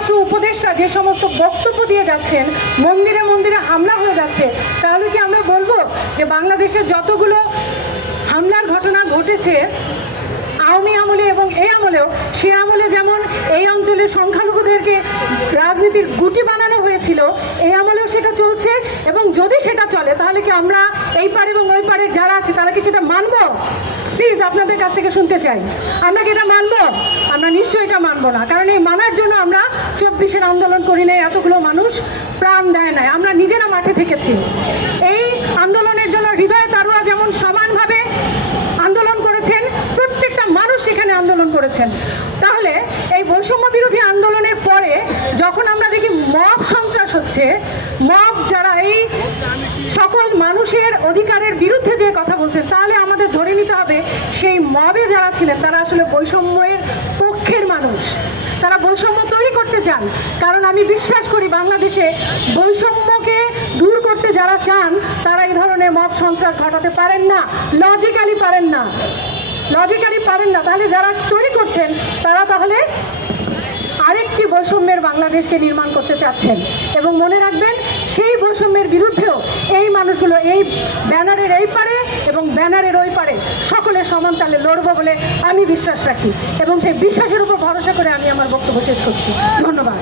পররাষ্ট্র উপদেষ্টা যে সমস্ত বক্তব্য দিয়ে যাচ্ছেন, মন্দিরে মন্দিরে হামলা হয়ে যাচ্ছে, তাহলে কি আমরা বলব যে বাংলাদেশে যতগুলো হামলার ঘটনা ঘটেছে, আওয়ামী আমলে এবং এই আমলেও, সে আমলে যেমন এই অঞ্চলের সংখ্যালঘুদেরকে রাজনীতির গুটি বানানো হয়েছিল, এই আমলেও সেটা চলছে এবং যদি সেটা চলে, তাহলে কি আমরা এই পারে এবং ওই পারে যারা আছে, তারা কি সেটা মানবো প্লিজ আপনাদের কাছ থেকে শুনতে চাই। আমরা কি এটা মানবো? আমরা নিশ্চয়ই এটা মানবো না। কারণ এই মানার জন্য আমরা চব্বিশের আন্দোলন করি নাই, এতগুলো মানুষ প্রাণ দেয় নাই। আমরা নিজেরা মাঠে থেকেছি। এই আন্দোলনের জন্য হৃদয় তারুয়া যেমন সমানভাবে আন্দোলন করেছেন, প্রত্যেকটা মানুষ সেখানে আন্দোলন করেছেন। তাহলে এই বৈষম্য বিরোধী আন্দোলনের পরে যখন আমরা দেখি মব সন্ত্রাস হচ্ছে, মব যারা এই সকল মানুষের অধিকারের বিরুদ্ধে সেই মবে যারা ছিলেন, তারা আসলে বৈষম্যের পক্ষের মানুষ। তারা বৈষম্য তৈরি করতে চান। কারণ আমি বিশ্বাস করি বাংলাদেশে বৈষম্যকে দূর করতে যারা চান, তারা এই ধরনের মব সন্ত্রাস ঘটাতে পারেন না। লজিক্যালি পারেন না। লজিক্যালি পারেন না। তাহলে যারা তৈরি করছেন, তারা তাহলে আরেকটি বৈষম্যের বাংলাদেশকে নির্মাণ করতে চাচ্ছেন। এবং মনে রাখবেন সেই বৈষম্যের বিরুদ্ধেও এই মানুষগুলো এই ব্যানারের এই পারে এবং ব্যানারের ওই পারে সকলে সমান তালে লড়বো বলে আমি বিশ্বাস রাখি এবং সেই বিশ্বাসের উপর ভরসা করে আমি আমার বক্তব্য শেষ করছি। ধন্যবাদ।